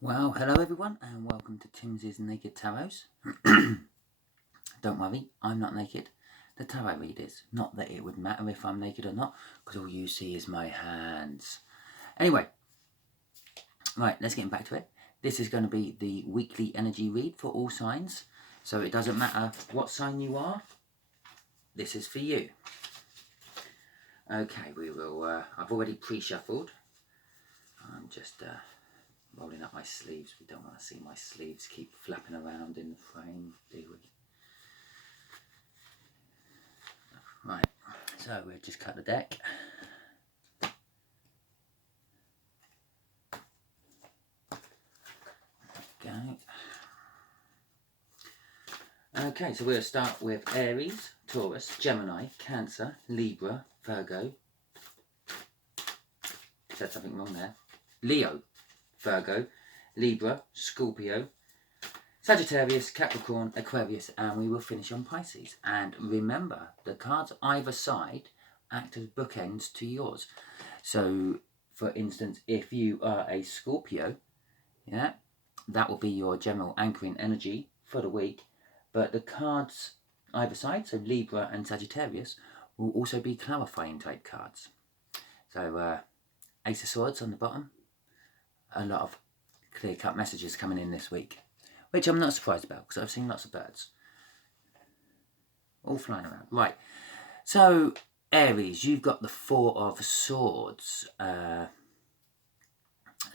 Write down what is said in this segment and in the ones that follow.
Well, hello everyone and welcome to Timsy Naked Tarot. Don't worry, I'm not naked. The tarot read is. Not that it would matter if I'm naked or not, because all you see is my hands. Anyway, right, let's get back to it. This is going to be the weekly energy read for all signs. So it doesn't matter what sign you are, this is for you. Okay, we will, I've already pre-shuffled. I'm just rolling up my sleeves. We don't want to see my sleeves keep flapping around in the frame, do we? Right, so we'll just cut the deck. Go. Okay, so we'll start with Aries, Taurus, Gemini, Cancer, Libra, Virgo. Said something wrong there. Leo, Virgo, Libra, Scorpio, Sagittarius, Capricorn, Aquarius, and we will finish on Pisces. And remember, the cards either side act as bookends to yours. So, for instance, if you are a Scorpio, yeah, that will be your general anchoring energy for the week. But the cards either side, so Libra and Sagittarius, will also be clarifying type cards. So, Ace of Swords on the bottom. A lot of clear-cut messages coming in this week, which I'm not surprised about because I've seen lots of birds all flying around. Right, so Aries, you've got the Four of Swords. The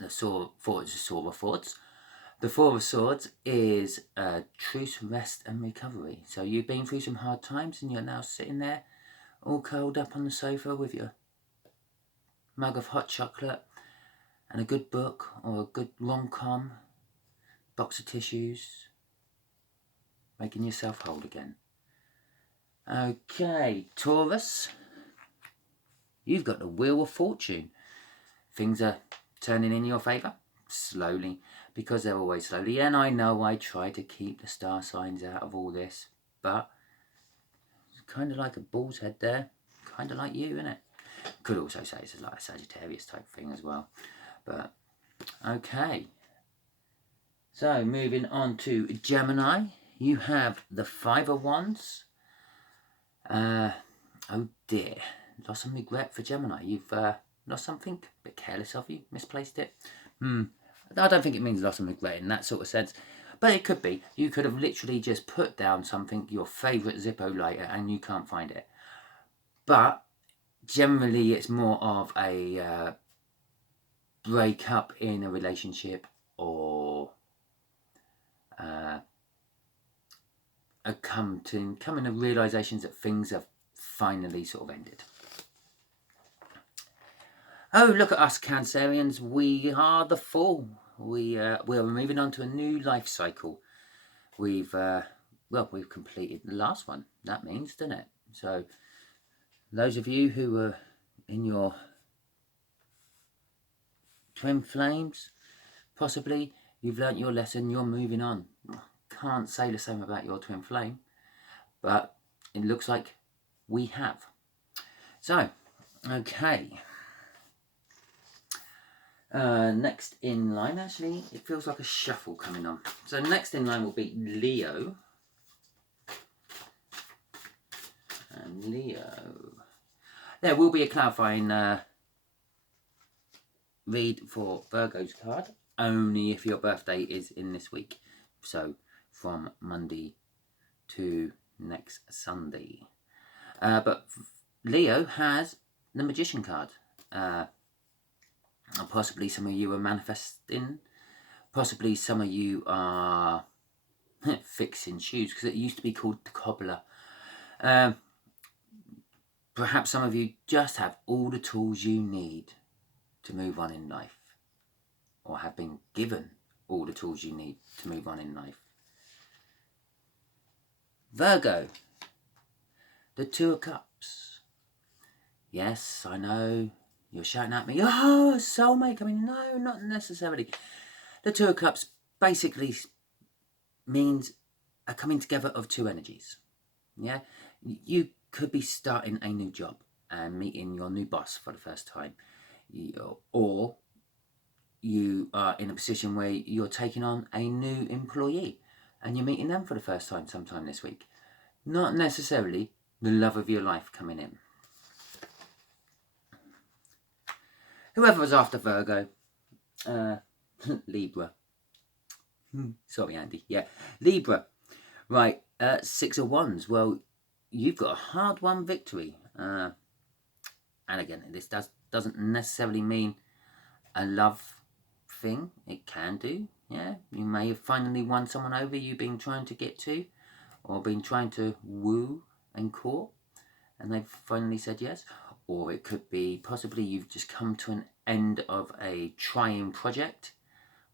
Four of Swords. The Four of Swords is truce, rest and recovery. So you've been through some hard times and you're now sitting there all curled up on the sofa with your mug of hot chocolate and a good book or a good rom-com, box of tissues, making yourself whole again. Okay, Taurus, you've got the Wheel of Fortune. Things are turning in your favour, slowly, because they're always slowly. And I know I try to keep the star signs out of all this, but it's kind of like a bull's head there, kind of like you, isn't it? Could also say it's like a Sagittarius type thing as well. But, okay. So, moving on to Gemini, you have the Five of Wands. Oh dear, lost some regret for Gemini. You've lost something, a bit careless of you, misplaced it. I don't think it means lost some regret in that sort of sense, but it could be. You could have literally just put down something, your favourite Zippo lighter, and you can't find it. But generally it's more of a break-up in a relationship, or coming to realisations that things have finally sort of ended. Oh, look at us Cancerians, we are the Fool. We're moving on to a new life cycle. We've completed the last one, that means, doesn't it? So those of you who were in your twin flames, possibly you've learnt your lesson, you're moving on. Can't say the same about your twin flame, but it looks like we have. So, okay. Next in line, actually, it feels like a shuffle coming on. So next in line will be Leo. And Leo. There will be a clarifying read for Virgo's card, only if your birthday is in this week. So from Monday to next Sunday. But Leo has the Magician card. Possibly some of you are manifesting. Possibly some of you are fixing shoes, because it used to be called the cobbler. Perhaps some of you just have all the tools you need to move on in life, or have been given all the tools you need to move on in life. Virgo, the Two of Cups. Yes, I know, you're shouting at me, oh, soulmate coming. No, not necessarily. The Two of Cups basically means a coming together of two energies. Yeah, you could be starting a new job and meeting your new boss for the first time, or you are in a position where you're taking on a new employee and you're meeting them for the first time sometime this week. Not necessarily the love of your life coming in. Whoever was after Virgo, Libra. Sorry, Andy. Yeah, Libra. Right, 6 of Wands. Well, you've got a hard-won victory. And again, this doesn't necessarily mean a love thing. It can do. Yeah, you may have finally won someone over you've been trying to get to, or been trying to woo and court, and they've finally said yes. Or it could be possibly you've just come to an end of a trying project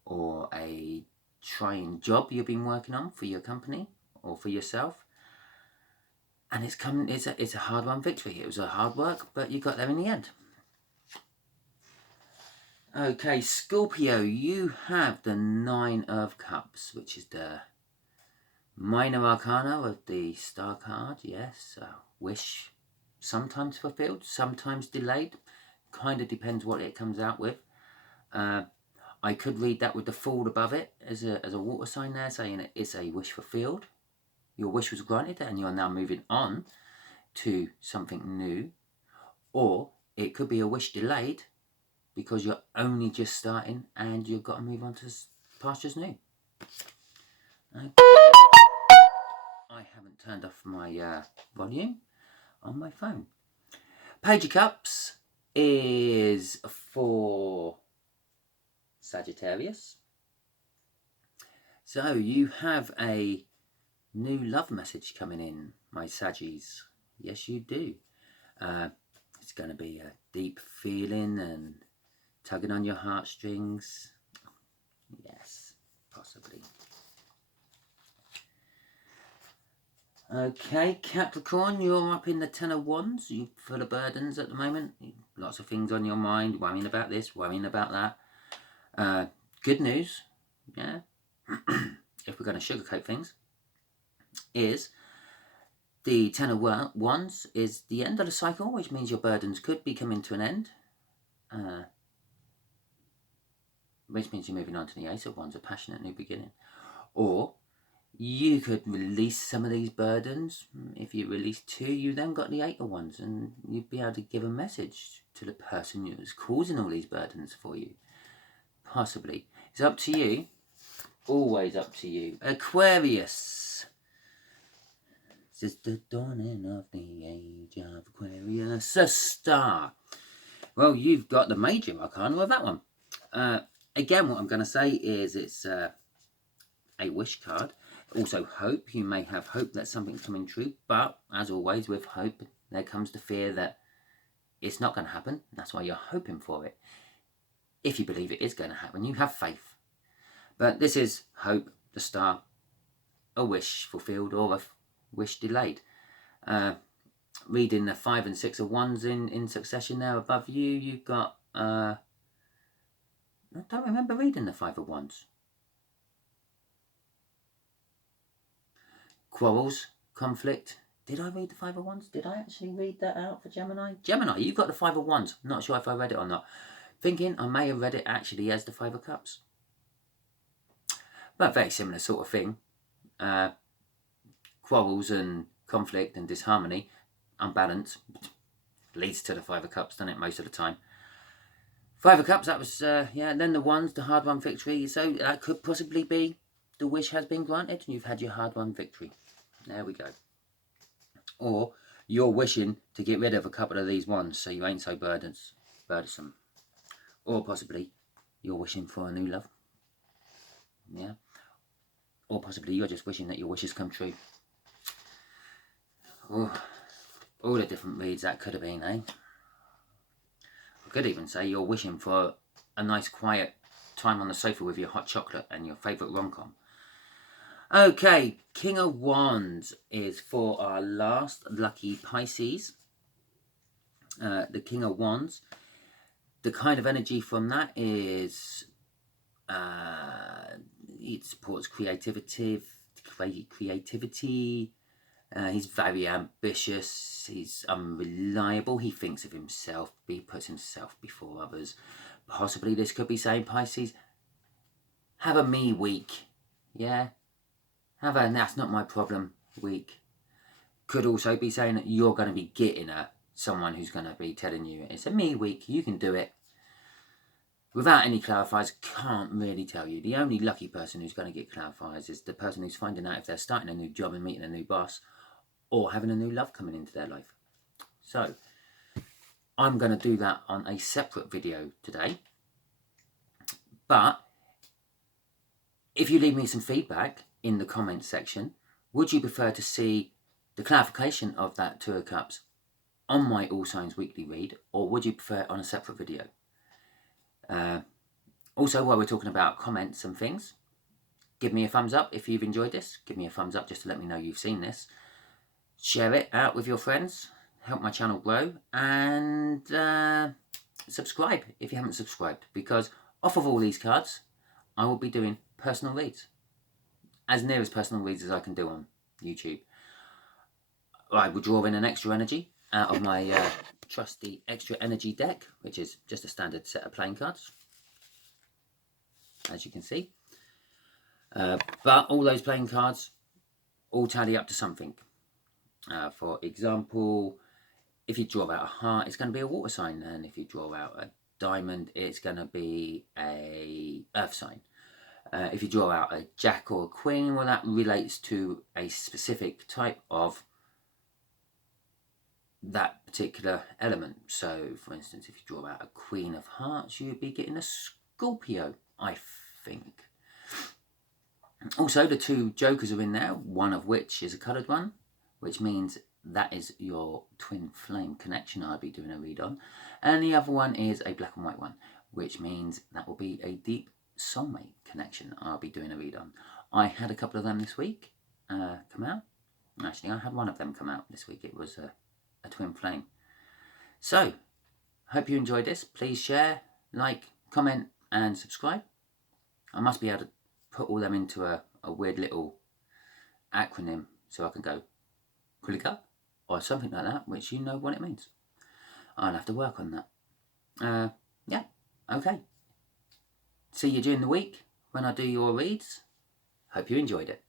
or a trying job you've been working on for your company or for yourself, and it's a hard-won victory. It was a hard work, but you got there in the end. Okay, Scorpio, you have the 9 of Cups, which is the minor arcana of the star card. Yes, wish sometimes fulfilled, sometimes delayed. Kind of depends what it comes out with. I could read that with the Fool above it as a water sign there, saying it's a wish fulfilled. Your wish was granted and you're now moving on to something new. Or it could be a wish delayed because you're only just starting and you've got to move on to pastures new. Okay. I haven't turned off my volume on my phone. Page of Cups is for Sagittarius. So you have a new love message coming in, my Saggies. Yes, you do. It's going to be a deep feeling and tugging on your heartstrings. Yes, possibly. Okay, Capricorn, you're up in the 10 of Wands. You're full of burdens at the moment. Lots of things on your mind, worrying about this, worrying about that. Good news, yeah, if we're going to sugarcoat things, is the 10 of Wands is the end of the cycle, which means your burdens could be coming to an end. Which means you're moving on to the Ace of Wands, a passionate new beginning. Or you could release some of these burdens. If you release 2, you then got the 8 of Wands, and you'd be able to give a message to the person who's causing all these burdens for you. Possibly. It's up to you. Always up to you. Aquarius. This is the dawning of the age of Aquarius. A star. Well, you've got the major arcana of that one. Again, what I'm going to say is it's a wish card. Also, hope. You may have hope that something's coming true, but as always with hope, there comes the fear that it's not going to happen. That's why you're hoping for it. If you believe it is going to happen, you have faith. But this is hope, the star, a wish fulfilled or a wish delayed. Reading the 5 and 6 of Wands in succession there above you, you've got... I don't remember reading the 5 of Wands. Quarrels, conflict. Did I read the 5 of Wands? Did I actually read that out for Gemini? Gemini, you've got the 5 of Wands. Not sure if I read it or not. Thinking I may have read it actually as the 5 of Cups. But very similar sort of thing. Quarrels and conflict and disharmony, unbalance, leads to the 5 of Cups, doesn't it, most of the time. 5 of Cups, that was, and then the Wands, the hard-won victory. So that could possibly be the wish has been granted and you've had your hard-won victory. There we go. Or you're wishing to get rid of a couple of these Wands so you ain't so burdensome. Or possibly you're wishing for a new love. Yeah. Or possibly you're just wishing that your wishes come true. Oh, all the different reads that could have been, eh? I could even say you're wishing for a nice quiet time on the sofa with your hot chocolate and your favourite rom-com. Okay, King of Wands is for our last lucky Pisces. The King of Wands. The kind of energy from that is it supports creativity. He's very ambitious. He's unreliable. He thinks of himself. He puts himself before others. Possibly this could be saying, Pisces, have a me week. Yeah? Have a that's not my problem week. Could also be saying that you're going to be getting someone who's going to be telling you it's a me week, you can do it. Without any clarifiers, can't really tell you. The only lucky person who's going to get clarifiers is the person who's finding out if they're starting a new job and meeting a new boss or having a new love coming into their life. So, I'm going to do that on a separate video today. But, if you leave me some feedback in the comments section, would you prefer to see the clarification of that Two of Cups on my All Signs Weekly read, or would you prefer it on a separate video? Also, while we're talking about comments and things, give me a thumbs up if you've enjoyed this. Give me a thumbs up just to let me know you've seen this. Share it out with your friends. Help my channel grow. And subscribe if you haven't subscribed. Because off of all these cards, I will be doing personal reads. As near as personal reads as I can do on YouTube. I will draw in an extra energy out of my trusty extra energy deck, which is just a standard set of playing cards, as you can see. But all those playing cards all tally up to something. For example, if you draw out a heart, it's going to be a water sign, and if you draw out a diamond, it's going to be a earth sign. If you draw out a jack or a queen, well, that relates to a specific type of that particular element. So, for instance, if you draw out a Queen of Hearts, you'd be getting a Scorpio, I think. Also, the two jokers are in there, one of which is a coloured one, which means that is your twin flame connection I'll be doing a read on. And the other one is a black and white one, which means that will be a deep soulmate connection I'll be doing a read on. I had a couple of them this week come out. Actually, I had one of them come out this week. It was a twin flame. So, hope you enjoyed this. Please share, like, comment, and subscribe. I must be able to put all them into a weird little acronym so I can go Krillika or something like that, which you know what it means. I'll have to work on that. Yeah, okay. See you during the week when I do your reads. Hope you enjoyed it.